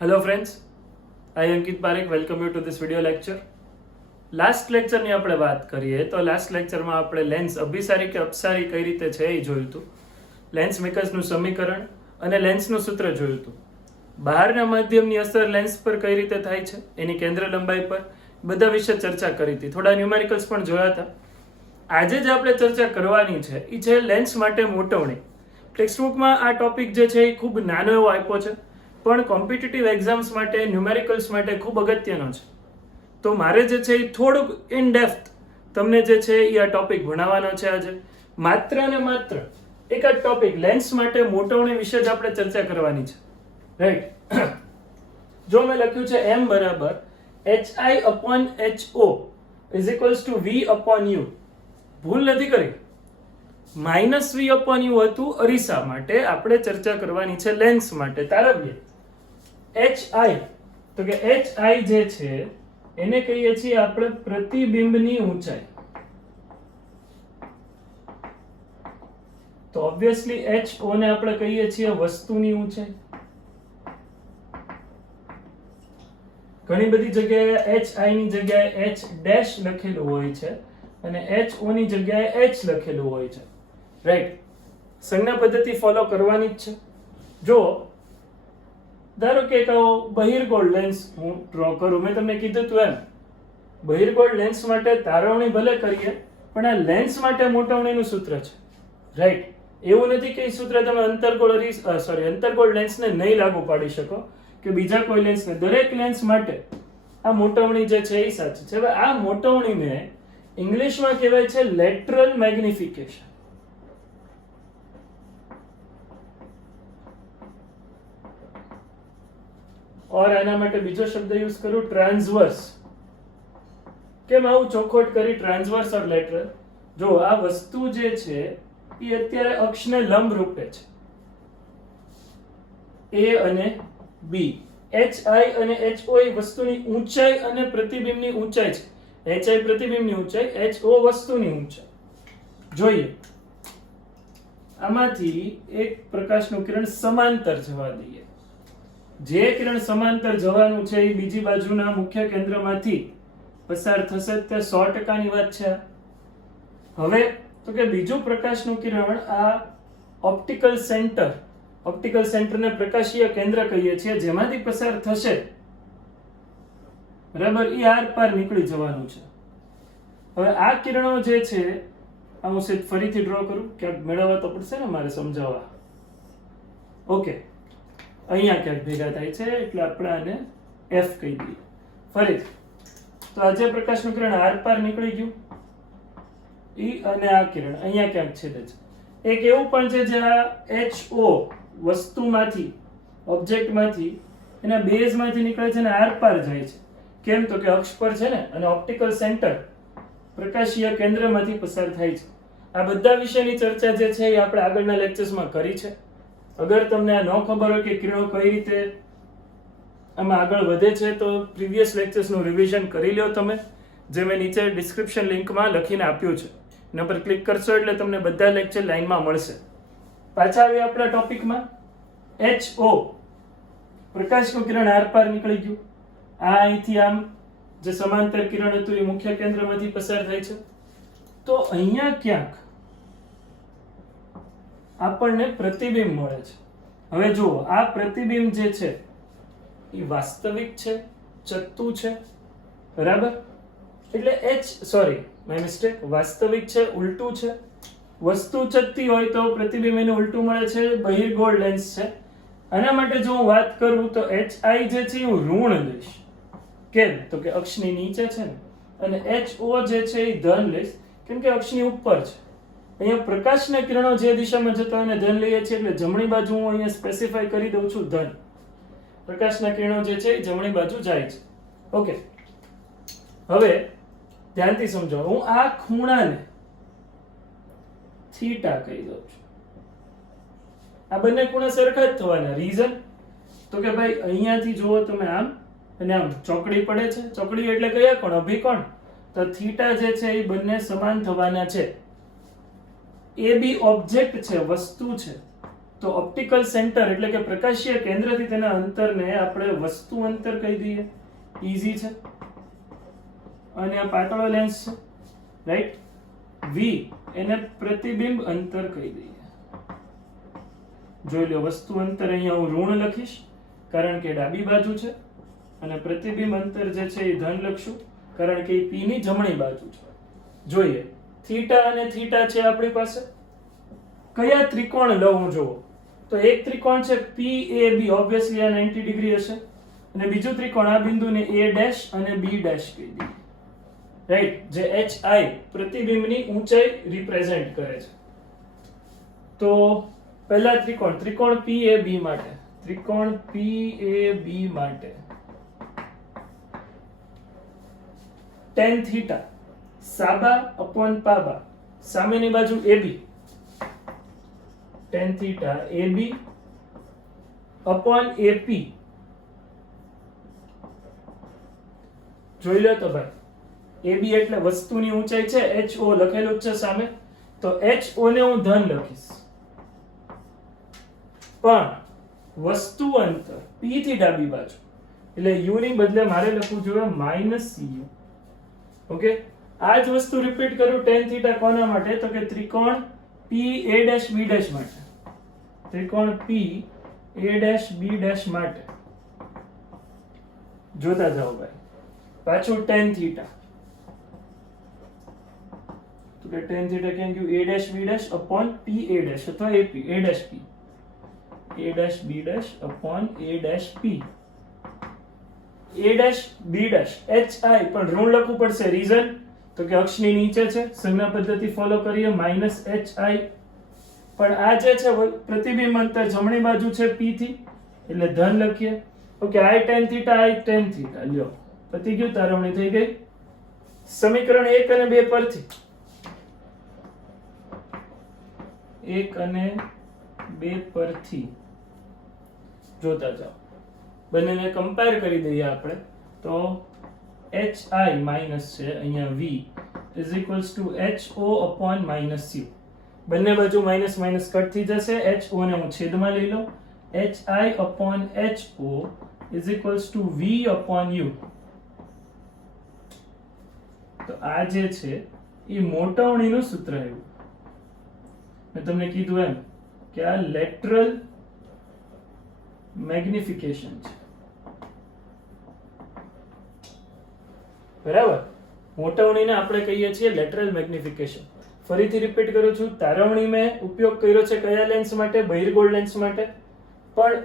Hello friends, I am Ankit Parekh. Welcome you to this video lecture. Last લેક્ચરની આપણે વાત કરીએ તો લાસ્ટ લેક્ચરમાં આપણે લેન્સ અભિસારી કે અપસારી કઈ રીતે છે એ જોયું હતું. લેન્સ મેકર્સનું સમીકરણ અને લેન્સનું સૂત્ર જોયું હતું. બહારના માધ્યમની અસર લેન્સ પર કઈ રીતે થાય છે, એની કેન્દ્ર લંબાઈ પર, બધા વિશે ચર્ચા કરી હતી. થોડા ન્યુમેરિકલ્સ પણ જોયા હતા. આજે જે આપણે ચર્ચા કરવાની છે એ છે લેન્સ માટે મોટવણી. ટેક્સ્ટબુકમાં આ ટોપિક જે છે એ ખૂબ નાનો એવો આપ્યો છે, પણ કોમ્પિટિટિવ એક્ઝામ્સ માટે ન્યુમેરિકલ્સ માટે ખૂબ અગત્યનો છે. તો મારે જે છે એ થોડુંક ઇન ડેપ્થ તમને જે છે એ આ ટોપિક ભણાવવાનો છે આજે. માત્ર ને માત્ર એક જ ટોપિક લેન્સ માટે મોટવણી વિશે જ આપણે ચર્ચા કરવાની છે, રાઈટ? જો મેં લખ્યું છે m બરાબર hi upon ho is equals to v upon u. ભૂલ નથી કરી, -v upon u હતું અરીસા માટે. આપણે ચર્ચા કરવાની છે લેન્સ માટે, તારવ્ય. hi તો કે hi જે છે એને કહીએ છીએ આપણે પ્રતિબિંબની ઊંચાઈ. તો ઓબ્વિયસલી ho ને આપણે કહીએ છીએ વસ્તુની ઊંચાઈ. ઘણી બધી જગ્યાએ hi ની જગ્યાએ h ડેશ લખેલું હોય છે અને ho ની જગ્યાએ h લખેલું હોય છે, રાઈટ? સંજ્ઞા પદ્ધતિ ફોલો કરવાની જ છે. જો ધારો કે બહિર્ગોળ લેન્સ હું ડ્રો કરું, મેં તમને કીધું હતું એમ, બહિર્ગોળ લેન્સ માટે તારવણી ભલે કરીએ પણ આ લેન્સ માટે મોટવણીનું સૂત્ર છે, રાઈટ? એવું નથી કે એ સૂત્ર તમે અંતર્ગોળ લેન્સને નહીં લાગુ પાડી શકો કે બીજા કોઈ લેન્સને. દરેક લેન્સ માટે આ મોટવણી જે છે એ સાચી છે. હવે આ મોટવણીને ઇંગ્લિશમાં કહેવાય છે લેટરલ મેગ્નિફિકેશન. ઓર એના માટે બીજો શબ્દ યુઝ કરું, ટ્રાન્સવર્સ. કેમ આવું ચોખવટ કરી, ટ્રાન્સવર્સ ઓર લેટરલ? જો આ વસ્તુ જે છે એ અત્યારે અક્ષને લંબ રૂપે છે, a અને b. hi અને ho એ વસ્તુની ઊંચાઈ અને પ્રતિબિંબની ઊંચાઈ છે. hi પ્રતિબિંબની ઊંચાઈ, ho વસ્તુની ઊંચાઈ. જોઈએ, આમાંથી એક પ્રકાશનું કિરણ સમાંતર જવા દઈએ. જે કિરણ સમાંતર જવાનું છે એ બીજી બાજુના મુખ્ય કેન્દ્રમાંથી પસાર થશે તે 100% ની વાત છે. હવે તો કે બીજું પ્રકાશનું કિરણ આ ઓપ્ટિકલ સેન્ટરને પ્રકાશીય કેન્દ્ર કહીએ છીએ, જેમાંથી પસાર થશે, બરાબર, એ આર પાર નીકળી જવાનું છે. હવે આ કિરણો જે છે હું ફરીથી ડ્રો કરું, ક્યાંક મેળવવા તો પડશે ને મારે સમજાવવા. ઓકે, અહીંયા ક્યાંક ભેગા થાય છે એટલે આપણે આને f કહી દઈએ. ફરીથી તો આ જે પ્રકાશનું કિરણ આર પાર નીકળી ગયું ઈ અને આ કિરણ અહીંયા ક્યાંક છેદે છે. એક એવું પણ છે જે આ ho વસ્તુમાંથી, ઓબ્જેક્ટમાંથી, એના બેઝમાંથી નીકળે છે અને આર પાર જાય છે. કેમ? તો કે અક્ષ પર છે ને, અને ઓપ્ટિકલ સેન્ટર પ્રકાશીય કેન્દ્રમાંથી પસાર થાય છે. આ બધા વિષયની ચર્ચા જે છે એ આપણે આગળના લેક્ચર્સમાં કરી છે. અગર તમને આ ન ખબર હોય કે કિરણો કઈ રીતે આમાં આગળ વધે છે તો પ્રીવિયસ લેક્ચર્સનું રિવિઝન કરી લ્યો તમે, જે મેં નીચે ડિસ્ક્રિપ્શન લિંકમાં લખીને આપ્યું છે. એના પર ક્લિક કરશો એટલે તમને બધા લેક્ચર લાઈનમાં મળશે. પાછા આવીએ આપણા ટોપિકમાં. ho પ્રકાશનું કિરણ આર પાર નીકળી ગયું. આ અહીંથી આમ જે સમાંતર કિરણ હતું એ મુખ્ય કેન્દ્રમાંથી પસાર થાય છે. તો અહીંયા ક્યાંક આપણને પ્રતિબિંબ મળે છે. હવે જુઓ, આ પ્રતિબિંબ જે છે એ વાસ્તવિક છે, ચત્તુ છે, બરાબર? એટલે માય મિસ્ટેક, વાસ્તવિક છે, ઉલટું છે. વસ્તુ ચત્તી હોય તો પ્રતિબિંબ એને ઉલટું મળે છે, બહિર્ગોળ લેન્સ છે. આના માટે જો હું વાત કરું તો hi જે છે હું ઋણ લઈશ. કેમ? તો કે અક્ષની નીચે છે ને, અને ho જે છે એ ધન લઈશ, કેમ કે અક્ષની ઉપર છે. અહીંયા પ્રકાશના કિરણો જે દિશામાં જતા હોય એને ધન લઈએ છીએ, એટલે જમણી બાજુ હું અહીંયા સ્પેસિફાઈ કરી દઉં છું ધન. પ્રકાશના કિરણો જે છે એ જમણી બાજુ જાય છે. ઓકે, હવે ધ્યાનથી સમજો. હું આ ખૂણાને થીટા કહી દઉં છું. આ બંને ખૂણા સરખા જ થવાના. રીઝન તો કે ભાઈ અહીંયાથી જુઓ તમે આમ અને આમ ચોકડી પડે છે. ચોકડી એટલે કયા કોણ? અભિકોણ. તો થીટા જે છે એ બંને સમાન થવાના છે. એ બી ઓબ્જેક્ટ છે, વસ્તુ છે, તો ઓપ્ટિકલ સેન્ટર એટલે કે પ્રકાશીય કેન્દ્રથી તેના અંતરને આપણે વસ્તુ અંતર કહી દઈએ, ઈઝી છે. અને આ પાતળો લેન્સ છે, રાઈટ. વી એને પ્રતિબિંબ અંતર કહી દઈએ. જોઈ લો, વસ્તુ અંતર અહીંયા હું ઋણ લખીશ કારણ કે ડાબી બાજુ છે, અને પ્રતિબિંબ અંતર જે છે એ ધન લખશું કારણ કે એ પી ની જમણી બાજુ છે. જોઈએ, થીટા અને થીટા છે આપણી પાસે. કયા ત્રિકોણ લઉં જોવો તો એક ત્રિકોણ છે PAB, ઓબ્વિયસલી આ 90 ડિગ્રી હશે, અને બીજું ત્રિકોણ આ બિંદુને A ડેશ અને B ડેશ કહી દઈએ, રાઈટ, જે HI પ્રતિબિંબની ઊંચાઈ રિપ્રેઝેન્ટ કરે છે. તો પહેલા ત્રિકોણ PAB માટે, ત્રિકોણ PAB માટે tan થીટા સાબા અપોન પાબા, સામેની બાજુ AB, tan theta AB upon AP. જોઈ લો તો ભાઈ, AB એટલે વસ્તુની ઊંચાઈ છે, HO લખેલું છે સામે, તો HO ને હું ધન લખીશ, પણ વસ્તુ અંતર P થી ડાબી બાજુ એટલે U ની બદલે મારે લખવું જોઈએ -CU. ઓકે, આ જ વસ્તુ રિપીટ કરું tan થીટા કોના માટે, તો કે ત્રિકોણ PA' B' માટે, ત્રિકોણ PA' B' માટે. જોતા જાઓ ભાઈ, પાછું tan થીટા, તો કે tan થીટા કેમ ગયું A' B' અપોન PA' અથવા AP, A' P, A' B' upon A' P, A' B' HI પણ ઋણ લખવું પડશે. રીઝન તો કે અક્ષની નીચે છે, સંજ્ઞા પદ્ધતિ ફોલો કરીએ, -HI. પણ આ જે છે પ્રતિબિંબ અંતર જમણી બાજુ છે P થી એટલે ધન લખીએ. Okay, I tan theta, I tan theta, લ્યો પતી ગયું, તારવણી થઈ ગઈ. સમીકરણ 1 અને 2 પરથી, 1 અને 2 પરથી જોતા જાઓ, બંનેને કમ્પેર કરી દઈએ આપણે. તો HI માઈનસ છે અહીંયા V is equals to HO upon -CU. બંને બાજુ માઈનસ માઈનસ કટ થઈ જશે, HO ને હું છેદમાં લઈ લઉં, HI upon HO is equals to V upon U. તો આ જે છે એ મોટવણીનું સૂત્ર આવ્યું. મેં તમને કીધું એમ કે આ લેટરલ મેગ્નિફિકેશન છે, બરાબર. મોટવણીને આપણે કહીએ છીએ લેટરલ મેગ્નિફિકેશન. ફરીથી રિપીટ કરું છું, તારવણી મેં ઉપયોગ કર્યો છે કયા લેન્સ માટે, બહિર્ગોળ લેન્સ માટે, પણ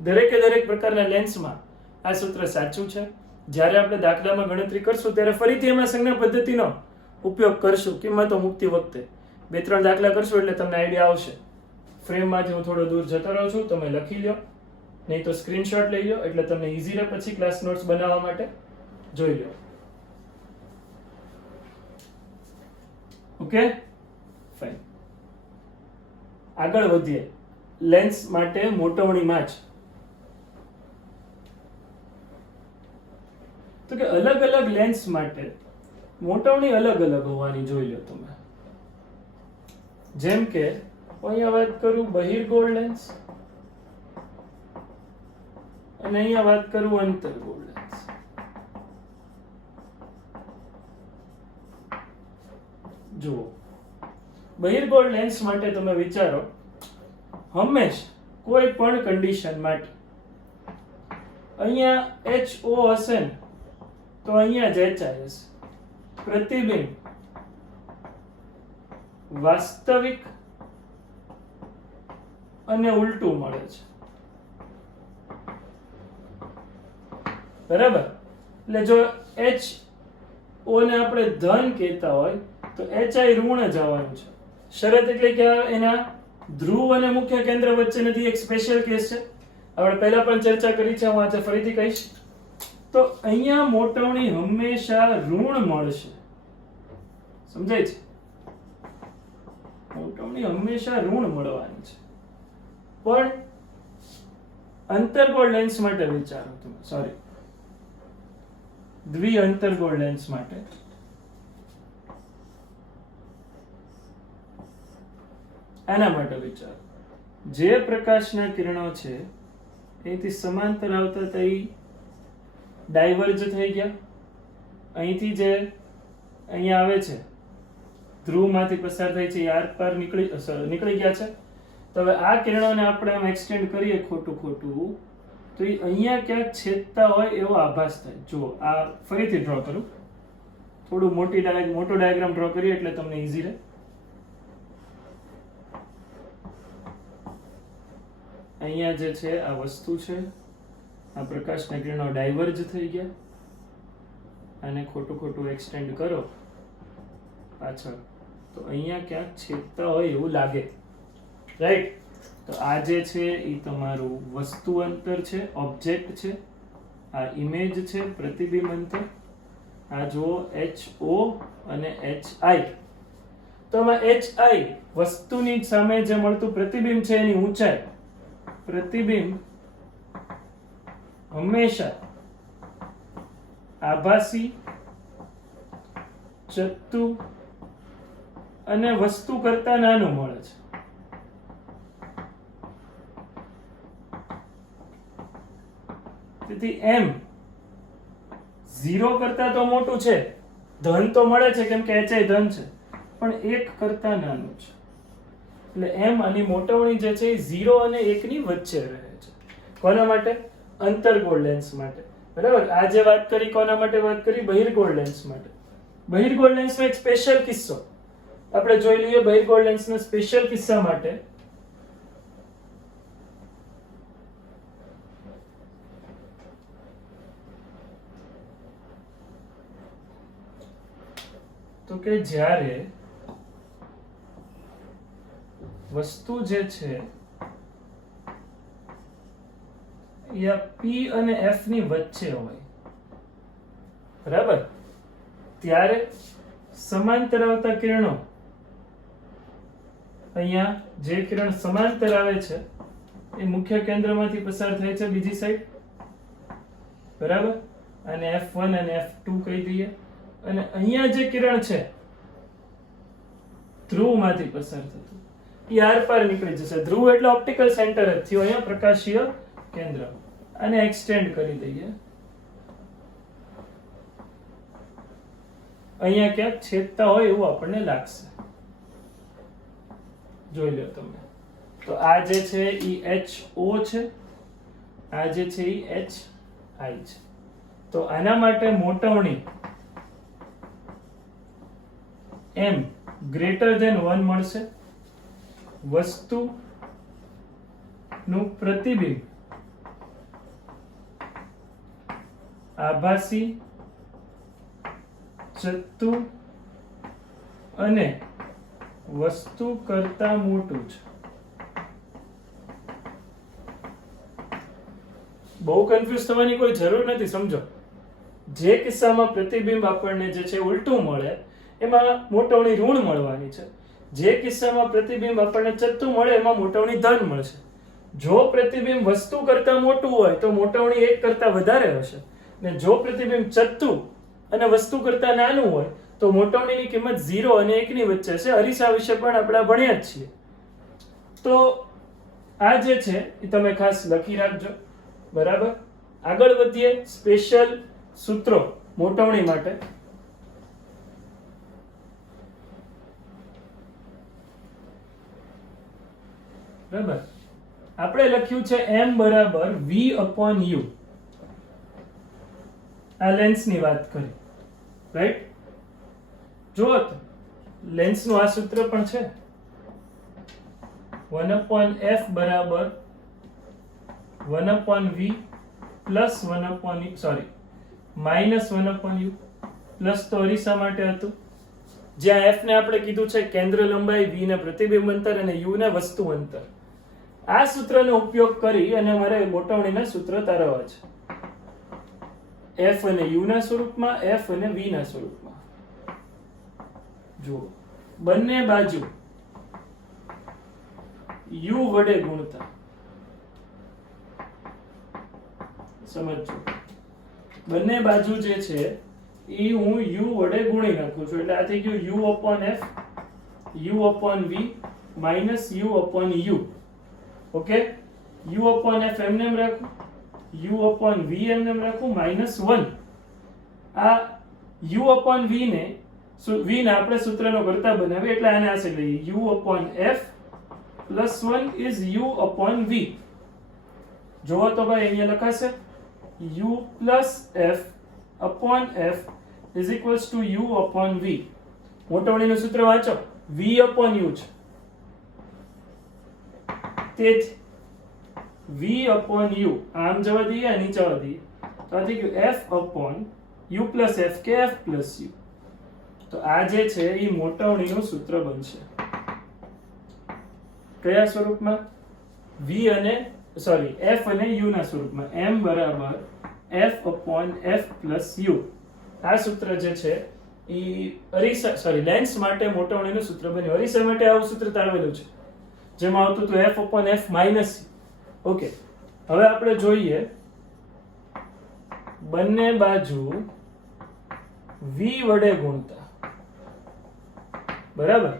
દરેકે દરેક પ્રકારના લેન્સમાં આ સૂત્ર સાચું છે. જ્યારે આપણે દાખલામાં ગણતરી કરશું ત્યારે ફરીથી એમાં સંજ્ઞા પદ્ધતિનો ઉપયોગ કરશું, કિંમતો મૂકતી વખતે 2-3 દાખલા કરશું એટલે તમને આઈડિયા આવશે. ફ્રેમમાંથી હું થોડો દૂર જતો રહું છું, તમે લખી લો, નહીં તો સ્ક્રીનશોટ લઈ લો એટલે તમને ઈઝી રહે પછી ક્લાસ નોટ્સ બનાવવા માટે. જોઈ લો. Okay, fine. આગળ વધીએ. લેન્સ માટે મોટવણીમાં જ તો કે અલગ અલગ લેન્સ માટે મોટવણી અલગ અલગ હોવાની જોઈ લો તમે. જેમ કે અહીંયા વાત કરું બહિર્ગોળ લેન્સ અને અહીંયા વાત કરું અંતર્ગોળ લેન્સ. જુઓ, બહિર્ગોળ લેન્સ માટે તમે વિચારો, હંમેશા કોઈ પણ કન્ડિશન માટે અહીંયા HO હશે ને તો અહીંયા જ HI હશે. પ્રતિબિંબ વાસ્તવિક અને ઉલટું મળે છે, બરાબર. એટલે જો HO ને આપણે ધન કહેતા હોય તો HI ઋણ જ આવવાનું છે. શરત એટલે કે એના ધ્રુવ અને મુખ્ય કેન્દ્ર વચ્ચે નથી, એક સ્પેશિયલ કેસ છે, આપણે પહેલા પણ ચર્ચા કરી છે, હું આજે ફરીથી કહીશ. તો અહીંયા મોટવણી હંમેશા ઋણ મળશે, સમજાય છે? મોટવણી હંમેશા ઋણ મળવાની છે. પણ અંતર્ગોળ લેન્સ માટે વિચારો તમે, સોરી, દ્વિ અંતર્ગોળ લેન્સ માટે આના માટે વિચારો. જે પ્રકાશના કિરણો છે અહીંથી સમાંતર આવતા તે ડાયવર્જ થઈ ગયા, અહીંથી જે અહીંયા આવે છે ધ્રુવમાંથી પસાર થઈ છે એ આર પાર નીકળી ગયા છે. તો હવે આ કિરણોને આપણે આમ એક્સટેન્ડ કરીએ ખોટું ખોટું તો એ અહીંયા ક્યાંક છેદતા હોય એવો આભાસ થાય. જો આ ફરીથી ડ્રો કરું, થોડું મોટો ડાયાગ્રામ ડ્રો કરીએ એટલે તમને ઈઝી રહે. અહીંયા જે છે આ વસ્તુ છે, આ પ્રકાશના કિરણો ડાયવર્જ થઈ ગયા, અને ખોટું ખોટું એક્સટેન્ડ કરો પાછળ તો અહીંયા ક્યાંક છેદતા હોય એવું લાગે, રાઈટ? તો આ જે છે એ તમારું વસ્તુ અંતર છે, ઓબ્જેક્ટ છે. આ ઇમેજ છે, પ્રતિબિંબ અંતર. આ જુઓ HO અને HI. તો આમાં HI વસ્તુની સામે જે મળતું પ્રતિબિંબ છે એની ઊંચાઈ. પ્રતિબિંબ હંમેશા આભાસી, ચત્તુ અને વસ્તુ કરતા નાનું મળે છે. તેથી m 0 કરતા તો મોટું છે, ધન તો મળે છે કેમ કે HI ધન છે, પણ 1 કરતા નાનું છે. એટલે m આની મોટવણી જે છે એ 0 અને 1 ની વચ્ચે રહે છે. કોના માટે? અંતર્ગોળ લેન્સ માટે. બરાબર? આ જે વાત કરી કોના માટે વાત કરી? બહિર્ગોળ લેન્સ માટે. બહિર્ગોળ લેન્સનો એક સ્પેશિયલ કિસ્સો આપણે જોઈ લઈએ. બહિર્ગોળ લેન્સના સ્પેશિયલ કિસ્સા માટે તો કે જ્યારે વસ્તુ જે છે એ P અને F ની વચ્ચે હોય, બરાબર, ત્યારે સમાંતર આવતા કિરણો, અહીંયા જે કિરણ સમાંતર આવે છે એ મુખ્ય કેન્દ્રમાંથી પસાર થાય છે બીજી સાઈડ, બરાબર, અને F1 અને F2 કહી દઈએ. અને અહીંયા જે કિરણ છે ધ્રુવમાંથી પસાર થતું એ આર પાર નીકળી જશે. ધ્રુવ એટલે ઓપ્ટિકલ સેન્ટર જ થયો, અહીંયા પ્રકાશીય કેન્દ્ર. આને એક્સટેન્ડ કરી દઈએ, અહીંયા ક્યાંક છેદતા હોય એવું આપણને લાગશે. જોઈ લો તમે. તો આ જે છે એ HO છે, આ જે છે એ HI છે. તો આના માટે મોટવણી m greater than 1 મળશે. વસ્તુ નું પ્રતિબિંબ આભાસી, ચત્તુ અને વસ્તુ કરતા મોટું છે. બહુ કન્ફ્યુઝ થવાની કોઈ જરૂર નથી. સમજો, જે કિસ્સામાં પ્રતિબિંબ આપણને જે છે ઉલટું મળે એમાં મોટવણી ઋણ મળવાની છે. જે કિસ્સામાં પ્રતિબિંબ આપણને ચત્તુ મળે એમાં મોટવણી ધન મળશે. જો પ્રતિબિંબ વસ્તુ કરતા મોટું હોય તો મોટવણી 1 કરતા વધારે હશે, ને જો પ્રતિબિંબ ચત્તુ અને વસ્તુ કરતા નાનું હોય તો મોટવણીની કિંમત 0 અને 1 ની વચ્ચે છે. અરીસા વિશે પણ આપણે ભણ્યા જ છીએ. તો આ જે છે એ તમે ખાસ લખી રાખજો, બરાબર? આગળ વધીએ. સ્પેશિયલ સૂત્રો મોટવણી માટે. બરાબર, આપણે લખ્યું છે m બરાબર v/u. આ લેન્સની વાત કરી, રાઈટ? જો તો લેન્સનું આ સૂત્ર પણ છે, 1/f બરાબર 1/v plus 1/u, sorry minus 1/u. Plus તો અરીસા માટે હતું, જ્યાં f ને આપણે કીધું છે કેન્દ્ર લંબાઈ, v ને પ્રતિબિંબ અંતર અને u ને વસ્તુ અંતર. આ સૂત્રનો ઉપયોગ કરી અને મારે મોટવણીના સૂત્ર તારવવા છે. f અને u ના સ્વરૂપમાં, f અને v ના સ્વરૂપમાં. જુઓ, બંને બાજુ u વડે ગુણતા. સમજો, બંને બાજુ જે છે એ હું u વડે ગુણી નાખું છું, એટલે આ થઈ ગયું u/f, u/v minus u/u. Okay, u upon f એમને એમ રાખું, u upon v એમને એમ રાખું -1. આ u upon v ને આપણે સૂત્રનો કરતા બનાવીએ એટલે આને આ સાઈડ લઈએ. u upon f +1 is u upon v. જોવો તો ભાઈ અહીંયા લખાશે u plus f upon f is equals to u upon v. મોટવણીનું સૂત્ર વાંચો, v upon u છે, તેથી v upon u આમ જવા દઈએ, નીચે જવા દઈએ તો આ થઈ ગયું f upon u plus f કે f plus u. તો આ જે છે એ મોટવણીનું સૂત્ર બનશે. કયા સ્વરૂપમાં? v અને f અને u ના સ્વરૂપમાં. m બરાબર f upon f plus u. આ સૂત્ર જે છે એ લેન્સ માટે મોટવણીનું સૂત્ર બન્યું. અરીસા માટે આવું સૂત્ર તારવેલું છે જેમાં આવતું હતું f upon f minus u. Okay, હવે આપણે જોઈએ બંને બાજુ v વડે ગુણતા. બરાબર,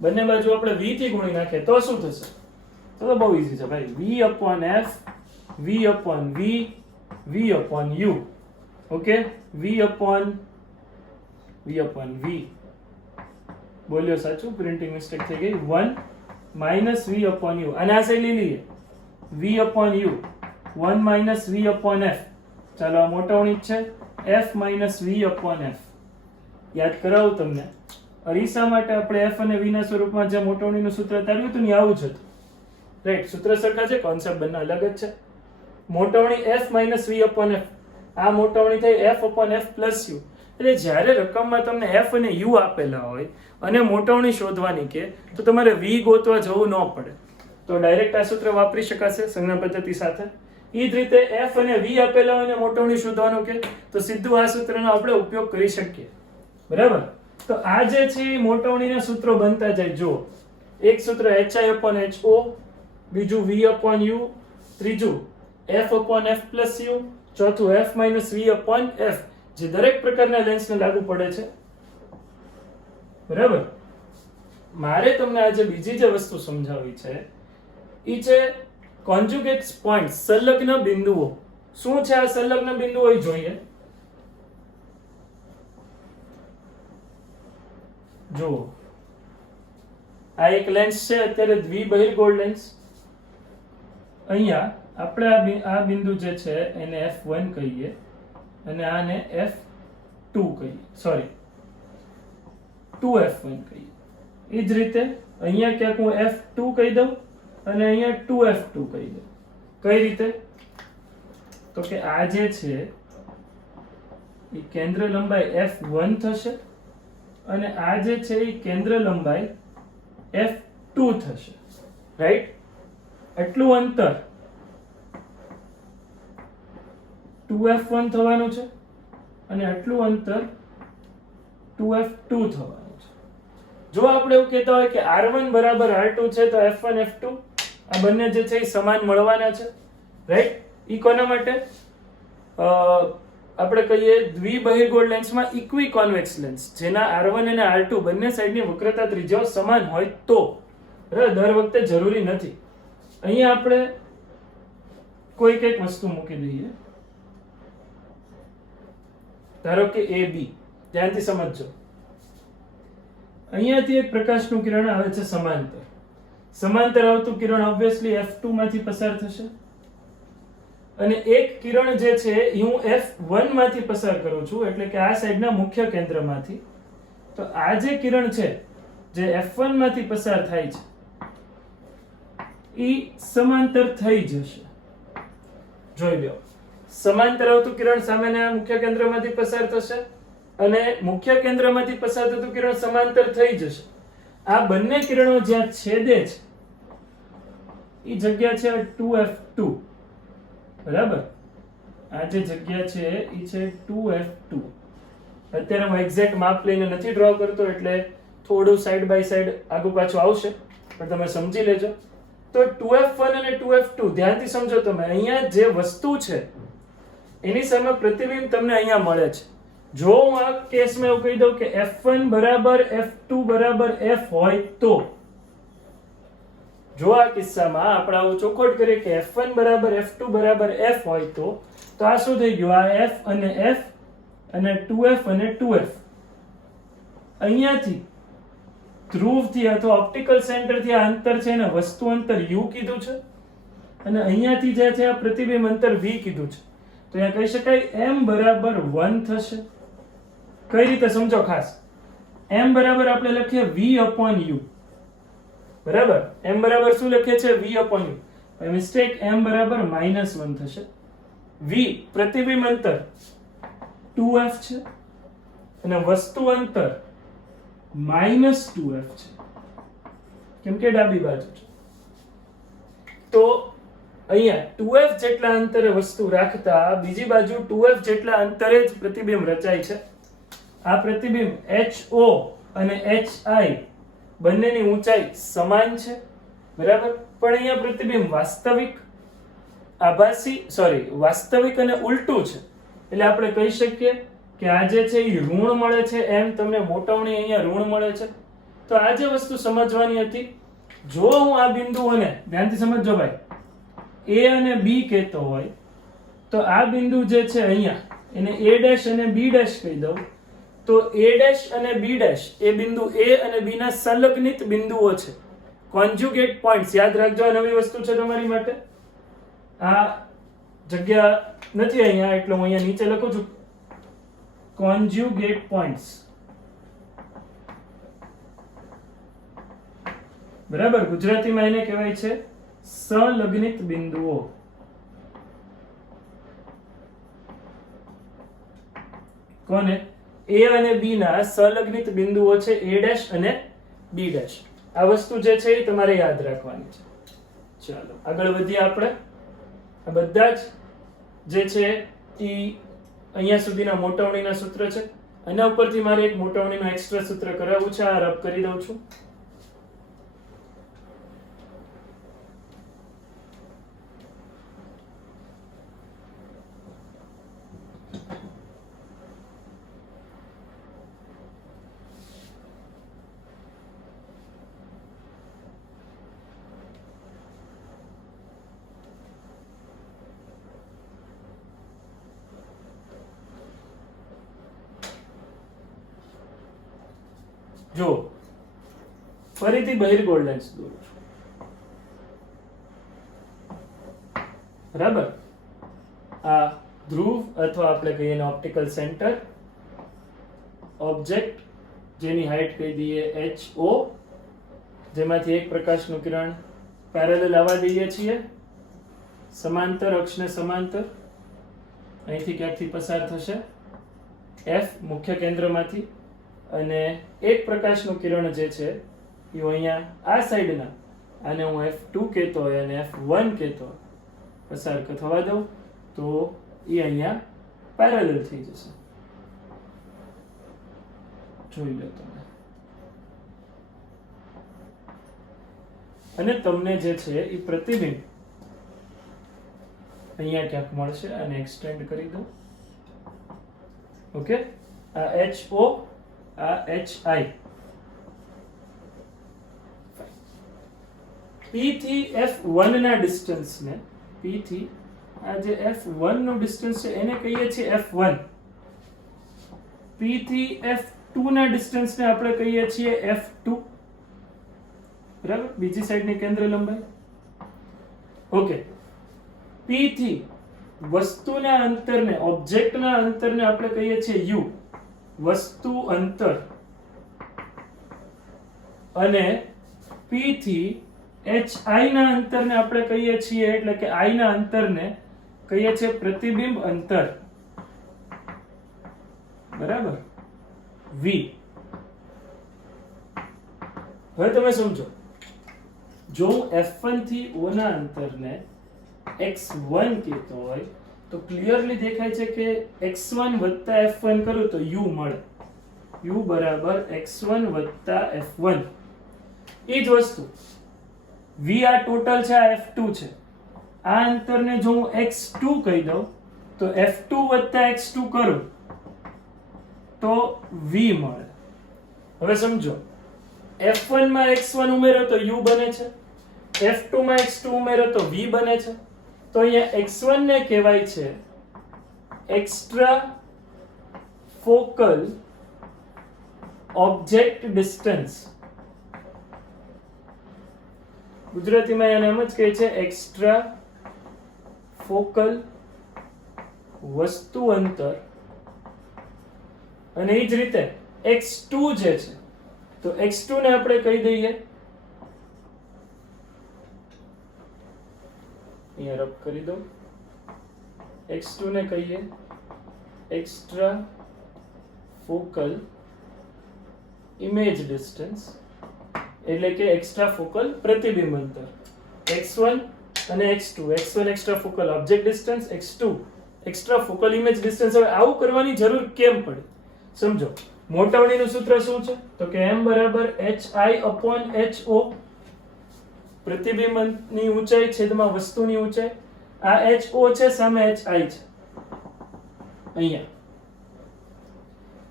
બંને બાજુ આપણે v થી ગુણી નાખીએ તો શું થશે? તો બહુ ઈઝી છે ભાઈ. v upon f, v upon v, v upon u. Okay, v upon v. બોલ્યો સાચું, પ્રિન્ટિંગ મિસ્ટેક થઈ ગઈ. 1 minus v upon u. અને આ સાઈડ લઈ લઈએ v upon u, 1 minus v upon f. ચાલો આ મોટવણી જ છે, f minus v upon f. યાદ કરાવું તમને, અરીસા માટે આપણે f અને v ના સ્વરૂપમાં જે મોટવણીનું સૂત્ર તાર્યું હતું ને આવું જ હતું. રાઈટ, સૂત્ર સરખા છે, કોન્સેપ્ટ બંને અલગ જ છે. મોટવણી f minus v upon f, આ મોટવણી થઈ f upon f plus u. એટલે જ્યારે રકમમાં તમને f અને u આપેલા હોય અને મોટવણી શોધવાની કે તો તમારે v ગોતવા જવું ન પડે, તો ડાયરેક્ટ આ સૂત્ર વાપરી શકાશે સંજ્ઞા પદ્ધતિ સાથે. એ જ રીતે f અને v આપેલા હોય અને મોટવણી શોધવાનું કે તો સીધું આ સૂત્રનો આપણે ઉપયોગ કરી શકીએ. બરાબર, તો આ જે છે એ મોટવણીના સૂત્રો બનતા જાય. જો એક સૂત્ર hi upon ho, બીજું v upon u, ત્રીજું f upon f plus u, ચોથું f minus v upon f, જે દરેક પ્રકારના લેન્સને લાગુ પડે છે. બરાબર, મારે તમને આજે બીજી જે વસ્તુ સમજાવવી છે એ છે કોન્જ્યુગેટ પોઈન્ટ, સંલગ્ન બિંદુઓ. શું છે આ સંલગ્ન બિંદુઓ એ જોઈએ. જો આ એક લેન્સ છે અત્યારે દ્વિબહિર્ગોળ લેન્સ. અહીંયા આપણે આ બિંદુ જે છે એને f1 કહીએ અને આને f2 કહીએ, સોરી 2f1 કહીએ. એ જ રીતે અહીંયા ક્યાંક હું f2 કહી દઉં અને અહીંયા 2f2 કહી દઉં. કઈ રીતે? તો કે આ જે છે એ કેન્દ્ર લંબાઈ f1 થશે અને આ જે છે એ કેન્દ્ર લંબાઈ f2 થશે. રાઈટ, એટલું અંતર 2f1 થવાનું છે અને આટલું અંતર 2f2 થવાનું છે. જો આપણે એવું કહેતા હોય કે r1 બરાબર r2 છે તો f1 f2 આ બંને જે છે એ સમાન મળવાના છે. રાઈટ, ઈ કોના માટે? આપણે કહીએ દ્વિબહિર્ગોળ લેન્સમાં ઇક્વી કોન્વેક્સ લેન્સ, જેના r1 અને r2 બંને સાઈડની વક્રતા ત્રિજ્યાઓ સમાન હોય તો. દર વખતે જરૂરી નથી. અહીંયા આપણે કોઈક એક વસ્તુ મૂકી દઈએ, ધારો કે AB. ધ્યાનથી સમજજો, અહીંયાથી એક પ્રકાશનું કિરણ આવે છે સમાંતર. સમાંતર આવતું કિરણ ઓબ્વિયસલી f2 માંથી પસાર થશે અને એક કિરણ જે છે એ હું f1 માંથી પસાર કરું છું, એટલે કે આ સાઈડના મુખ્ય કેન્દ્રમાંથી. તો આ જે કિરણ છે જે f1 માંથી પસાર થાય છે એ સમાંતર થઈ જશે. જોઈ લો, સમાંતર આવતું કિરણ સામેના મુખ્ય કેન્દ્રમાંથી પસાર થશે અને મુખ્ય કેન્દ્રમાંથી પસાર થતું કિરણ સમાંતર થઈ જશે. આ બંને કિરણો જ્યાં છેદે છે એ જગ્યા છે 2f2. બરાબર, આ જે જગ્યા છે એ છે 2f2. અત્યારે હું એક્ઝેક્ટ માપ લઈને નથી ડ્રો કરતો એટલે થોડું સાઈડ બાય સાઈડ આગળ પાછું આવશે, પણ તમે સમજી લેજો. તો 2f1 અને 2f2 ધ્યાનથી સમજો. તમે અહીંયા જે વસ્તુ છે એની સામે પ્રતિબિંબ તમને અહીંયા મળે છે. જો હું આ કેસમાં એવું કહી દઉં કે f1 બરાબર f2 બરાબર f હોય તો જો આ કિસ્સામાં આપણે આવું ચોખવટ કરીએ કે F1 બરાબર F2 બરાબર F હોય તો આ શું થઈ ગયું? આ F અને F અને 2F અને 2F. અહીંયાથી ધ્રુવથી અથવા ઓપ્ટિકલ સેન્ટરથી આ અંતર છે ને વસ્તુ અંતર u કીધું છે અને અહીંયાથી જે છે આ પ્રતિબિંબ અંતર v કીધું છે. તો અહીંયા કહી શકાય m બરાબર 1 થશે. કઈ રીતે સમજો ખાસ? m બરાબર આપણે લખીએ v/u. બરાબર? m બરાબર શું લખીએ છે? v/u. બાય મિસ્ટેક m બરાબર -1 થશે. v પ્રતિબિંબ અંતર 2f છે અને વસ્તુ અંતર -2f છે, કેમ કે ડાબી બાજુ છે. તો અહીંયા 2f જેટલા અંતરે વસ્તુ રાખતા બીજી બાજુ 2f જેટલા અંતરે જ પ્રતિબિંબ રચાય છે. આ પ્રતિબિંબ HO અને HI બંનેની ઊંચાઈ સમાન છે. બરાબર? પણ અહીંયા પ્રતિબિંબ વાસ્તવિક અને ઉલટું છે. એટલે આપણે કહી શકીએ કે આ જે છે એ ઋણ મળે છે, એમ તમને મોટવણી અહીંયા ઋણ મળે છે. તો આ જે વસ્તુ સમજવાની હતી, જો હું આ બિંદુઓને ધ્યાનથી સમજજો ભાઈ, A અને B કહેતો હોય તો આ બિંદુ જે છે અહીંયા એને A' અને B' કહી દઉં તો A' અને B' એ બિંદુ A અને B ના સંલગ્નિત બિંદુઓ છે, કોન્જ્યુગેટ પોઈન્ટ્સ. યાદ રાખજો, આ નવી વસ્તુ છે તમારી માટે. આ જગ્યા નથી અહીંયા એટલે હું અહીંયા નીચે લખું છું કોન્જ્યુગેટ પોઈન્ટ્સ. બરાબર? ગુજરાતીમાં એને કહેવાય છે સંલગ્નિત બિંદુઓ. કોને? A અને B ના સંલગ્નિત બિંદુઓ છે A' અને B'. આ વસ્તુ જે છે એ તમારે યાદ રાખવાની છે. ચાલો આગળ વધીએ આપણે. આ બધા જ જે છે એ અહીંયા સુધીના મોટવણીના સૂત્ર છે. એના ઉપરથી મારે એક મોટવણીનું એક્સ્ટ્રા સૂત્ર કરાવવું છે. આ રબ કરી દઉં છું. જો ફરીથી બહિર્ગોળ લેન્સ દોરું છું. બરાબર? આ ધ્રુવ અથવા આપણે કહીએ ને ઓપ્ટિકલ સેન્ટર, ઓબ્જેક્ટ જેની હાઈટ કહી દઈએ HO, જેમાંથી એક પ્રકાશનું કિરણ પેરેલલ આવવા દઈએ છીએ સમાંતર, અક્ષને સમાંતર. અહીંથી ક્યાંકથી પસાર થશે F મુખ્ય કેન્દ્રમાંથી, અને એક પ્રકાશનું કિરણ જે છે એ અહીંયા આ સાઈડના, આને હું F2 કહેતો હોય અને F1 કહેતો હોય, પસાર થવા દઉં તો એ અહીંયા પેરેલલ થઈ જશે. જોઈ લો તમે. અને તમને જે છે એ પ્રતિબિંબ અહીંયા ક્યાંક મળશે. અને એક્સટેન્ડ કરી દઉં. ઓકે? આ HO, આ HI. P થી F1 ના ડિસ્ટન્સને, P થી આ જે F1 નું ડિસ્ટન્સ છે એને કહીએ છીએ F1. P થી F2 ના ડિસ્ટન્સને આપણે કહીએ છીએ F2. બરાબર? બીજી સાઈડની કેન્દ્ર લંબાઈ. ઓકે. P થી વસ્તુના અંતરને, ઓબ્જેક્ટના અંતરને આપણે કહીએ છીએ U, વસ્તુ અંતર. અને P થી HI ના અંતરને આપણે કહીએ છીએ, એટલે કે I ના અંતરને કહીએ છીએ પ્રતિબિંબ અંતર. બરાબર? V. હવે તમે સમજો, જો હું F1 થી O ના અંતરને x1 કહેતો હોય તો ક્લિયરલી દેખાય છે કે x1 વત્તા f1 કરું તો u મળે. u બરાબર x1 વત્તા f1. એ જ વસ્તુ v આ ટોટલ છે, આ f2 છે. આ અંતરને જો હું x2 કહી દઉં તો f2 વત્તા x2 કરું તો v મળે. હવે સમજો, f1 માં x1 ઉમેરો તો u બને છે, F2 માં x2 ઉમેરો તો v બને છે. તો અહીંયા x1 ને કહેવાય છે એક્સ્ટ્રા ફોકલ ઓબ્જેક્ટ ડિસ્ટન્સ. ગુજરાતીમાં એને એમ જ કહે છે એક્સ્ટ્રા ફોકલ વસ્તુ અંતર. અને એ જ રીતે x2 જે છે તો x2 ને આપણે કહી દઈએ, અહીંયા રબ કરી દો, x2 ને કહીએ એક્સ્ટ્રા ફોકલ ઇમેજ ડિસ્ટન્સ, એટલે કે એક્સ્ટ્રા ફોકલ પ્રતિબિંબ અંતર. x1 અને x2, x1 extra focal object distance, x2 extra focal image distance. હવે આવું કરવાની જરૂર કેમ પડી સમજો. મોટાવણીનું સૂત્ર શું છે તો કે m બરાબર hi/ho, પ્રતિબિંબની ઊંચાઈ છેદમાં વસ્તુની ઊંચાઈ. આ ho છે, સામે hi છે. અહીંયા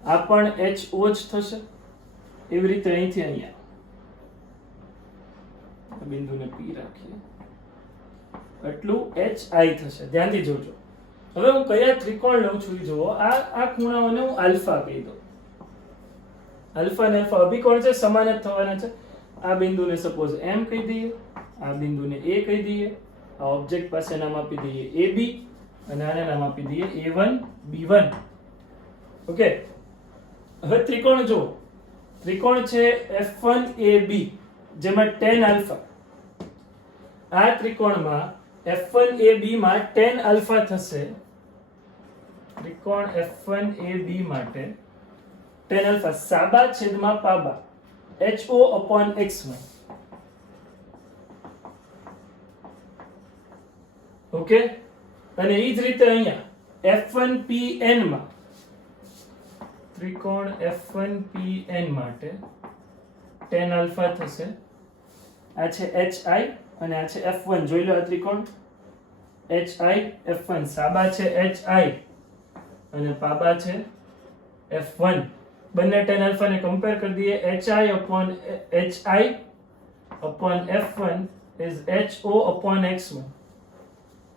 આ પણ ho જ થશે. એવી રીતે અહીંથી અહીંયા બિંદુને p રાખીએ, એટલું hi થશે. ધ્યાનથી જોજો. હવે હું કયા ત્રિકોણ લઉં છું જુઓ. આ ખૂણાઓને હું આલ્ફા કહી દઉં. આલ્ફા અને આલ્ફા અભિકોણ છે, સમાન જ થવાના છે. આ બિંદુને સપોઝ m કહી દઈએ, આ બિંદુને a કહી દઈએ, આ ઓબ્જેક્ટ પાસે નામ આપી દઈએ ab અને આને નામ આપી દઈએ a1 b1. ઓકે, હવે ત્રિકોણ જુઓ. ત્રિકોણ છે f1ab જેમાં tan આલ્ફા. આ ત્રિકોણમાં f1ab માં tan આલ્ફા થશે. ત્રિકોણ f1ab માટે tan આલ્ફા સાબા છેદમાં પાબા ho/x1. ઓકે, અને એ જ રીતે અહીંયા f1pn માં, ત્રિકોણ f1pn માટે tan આલ્ફા થશે. આ છે hi અને આ છે f1. જોઈ લો આ ત્રિકોણ hi f1, સાબા છે hi અને પાબા છે f1. બંને tan આલ્ફા ને કમ્પેર કરી દઈએ. hi/f1 is ho/x1.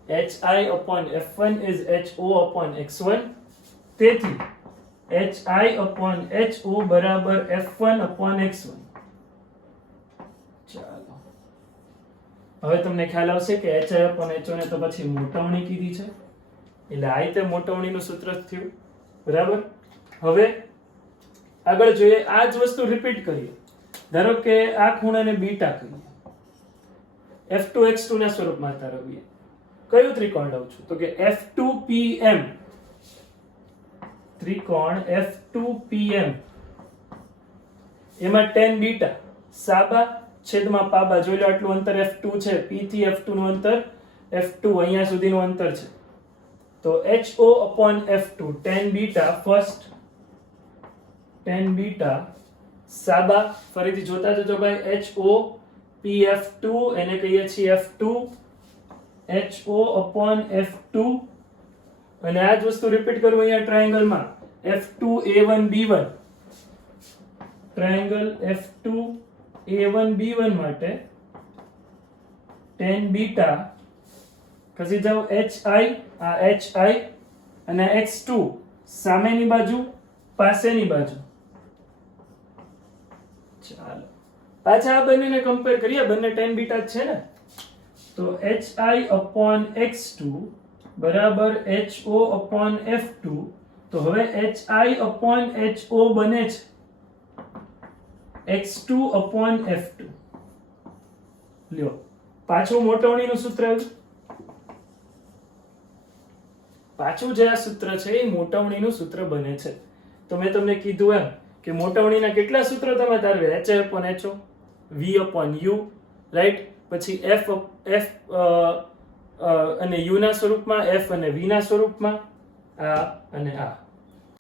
hi/f1 is ho/x1. તેથી hi/ho બરાબર f1/x1. ચાલો, હવે તમને ખ્યાલ આવશે કે hi/ho ને તો પછી મોટવણી કીધી છે, એટલે આ રીતે મોટવણીનું સૂત્ર થયું. બરાબર. હવે આગળ જોઈએ. આ જ વસ્તુ રિપીટ કરીએ. ધારો કે આ ખૂણાને બીટા કહીએ, f2 x2 ના સ્વરૂપમાં તારવીએ. કયું ત્રિકોણ લઉં છું તો કે f2pm. ત્રિકોણ f2pm એમાં tan બીટા સાબા છેદમાં પાબા. જોઈ લો આટલું અંતર f2 છે, p થી f2 નું અંતર f2 અહીંયા સુધીનું અંતર છે. તો ho/f2 tan beta first, tan beta સાબા. ફરીથી જોતા જજો ભાઈ. ho pf2 એને કહીએ છીએ f2 ho/f2. અને આ જ વસ્તુ રિપીટ કરું અહીંયા ટ્રાયેંગલમાં f2a1b1. ટ્રાયેંગલ f2a1b1 માટે tan બીટા ખસી જાવ hi, આ hi અને x2 સામેની બાજુ પાસેની બાજુ. ચાલો પાછા આ બંનેને કમ્પેર કરીએ. બંને tan બીટા જ છે ને. તો hi/x2 બરાબર ho/f2. તો હવે hi/ho બને છે x2/f2. લ્યો પાછું મોટવણીનું સૂત્ર આવ્યું. પાછું જે આ સૂત્ર છે એ મોટવણીનું સૂત્ર બને છે. તો મેં તમને કીધું એમ કે મોટવણીના કેટલા સૂત્રો તમે તારવે? hi/ho, v/u, right. પછી f અને u ના સ્વરૂપમાં, f અને v ના સ્વરૂપમાં, આ અને આ.